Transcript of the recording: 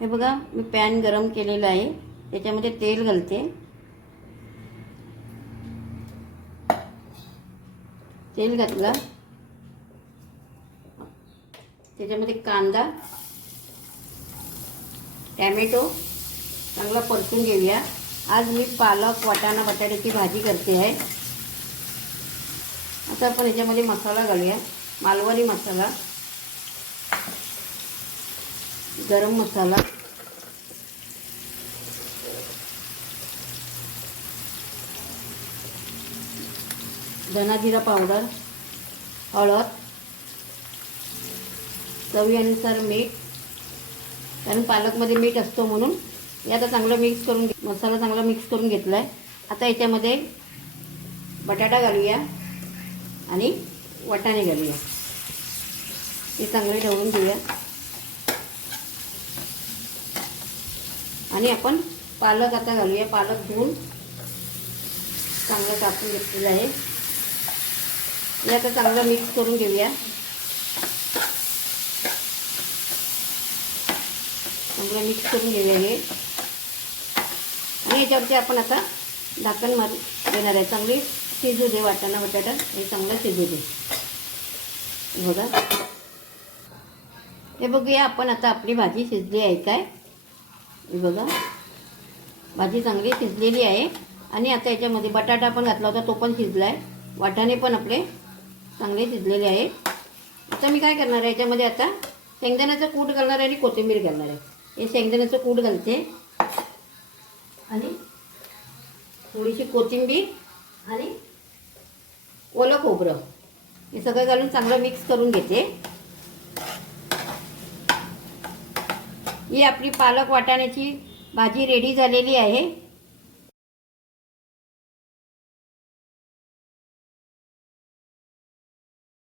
हे बघा, मी पॅन गरम केलेला आहे, त्याच्यामध्ये तेल घालते. तेल घातलं, त्याच्यामध्ये कांदा, टॅमॅटो चांगला परतून घेऊया. आज मी पालक, वाटाणा, बटाट्याची भाजी करते आहे. आता आपण याच्यामध्ये मसाला घालूया. मालवणी मसाला, गरम मसाला, धना जिरा पावडर, हळद, चवीनुसार मीठ, कारण पालकमध्ये मीठ असतो म्हणून हे आता चांगलं मिक्स करून मसाला चांगला मिक्स करून घेतला आहे. आता याच्यामध्ये बटाटा घालूया आणि वाटाणे घालूया. हे चांगले ढवळून घेऊया. आणि आपण पालक आता घालूया. पालक धुवून चांगलं कापून घेतलेलं आहे. हे आता चांगलं मिक्स करून घेऊया. चांगलं मिक्स करून घेऊया हे. आणि याच्यावरती आपण आता झाकण मार देणार आहे. चांगली शिजू दे वाटाणा बटाटा, हे चांगलं शिजू दे. बघा, हे बघूया आपण आता आपली भाजी शिजली आहे काय. हे बघा, भाजी चांगली शिजलेली आहे. आणि आता याच्यामध्ये बटाटा पण घातला होता, तो पण शिजला आहे. वाटाणे पण आपले चांगले शिजलेले आहे. आता मी काय करणार आहे, याच्यामध्ये आता शेंगदाण्याचं कूट घालणार आहे आणि कोथिंबीर घालणार आहे. हे शेंगदाण्याचं कूट घालते आणि थोडीशी कोथिंबीर आणि ओलं खोबरं हे सगळं घालून चांगलं मिक्स करून घेते. ही आपली पालक वाटाण्याची भाजी रेडी झालेली आहे.